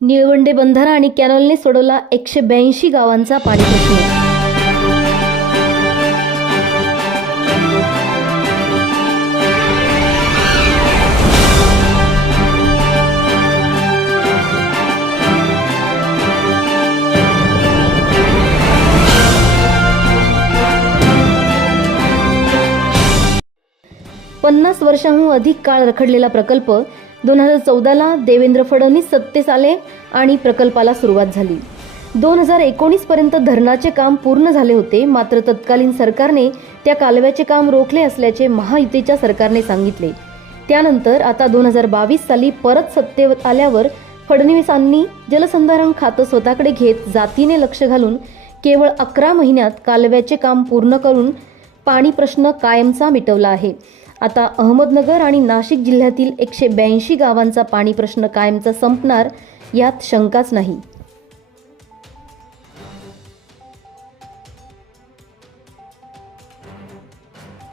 निळवंडे बंधारा आणि कॅनॉलने सोडवला एकशे ब्याऐंशी गावांचा पाणी प्रश्न. पन्नास वर्षांहून अधिक काळ रखडलेला प्रकल्प दोन हजार चौदाला देवेंद्र फडणवीस सत्तेस आले आणि प्रकल्पाला सुरुवात झाली. दोन हजार एकोणीस पर्यंत धरणाचे काम पूर्ण झाले होते मात्र तत्कालीन सरकारने त्या कालव्याचे काम रोखले असल्याचे महायुतीच्या सरकारने सांगितले. त्यानंतर आता दोन हजार बावीस साली परत सत्तेवर आल्यावर फडणवीसांनी जलसंधारण खातं स्वतःकडे घेत जातीने लक्ष घालून केवळ अकरा महिन्यात कालव्याचे काम पूर्ण करून पाणी प्रश्न कायमचा मिटवला आहे. आता अहमदनगर आणि नाशिक जिल्ह्यातील एकशे ब्याऐंशी गावांचा पाणी प्रश्न कायमचा संपणार यात शंकाच नाही.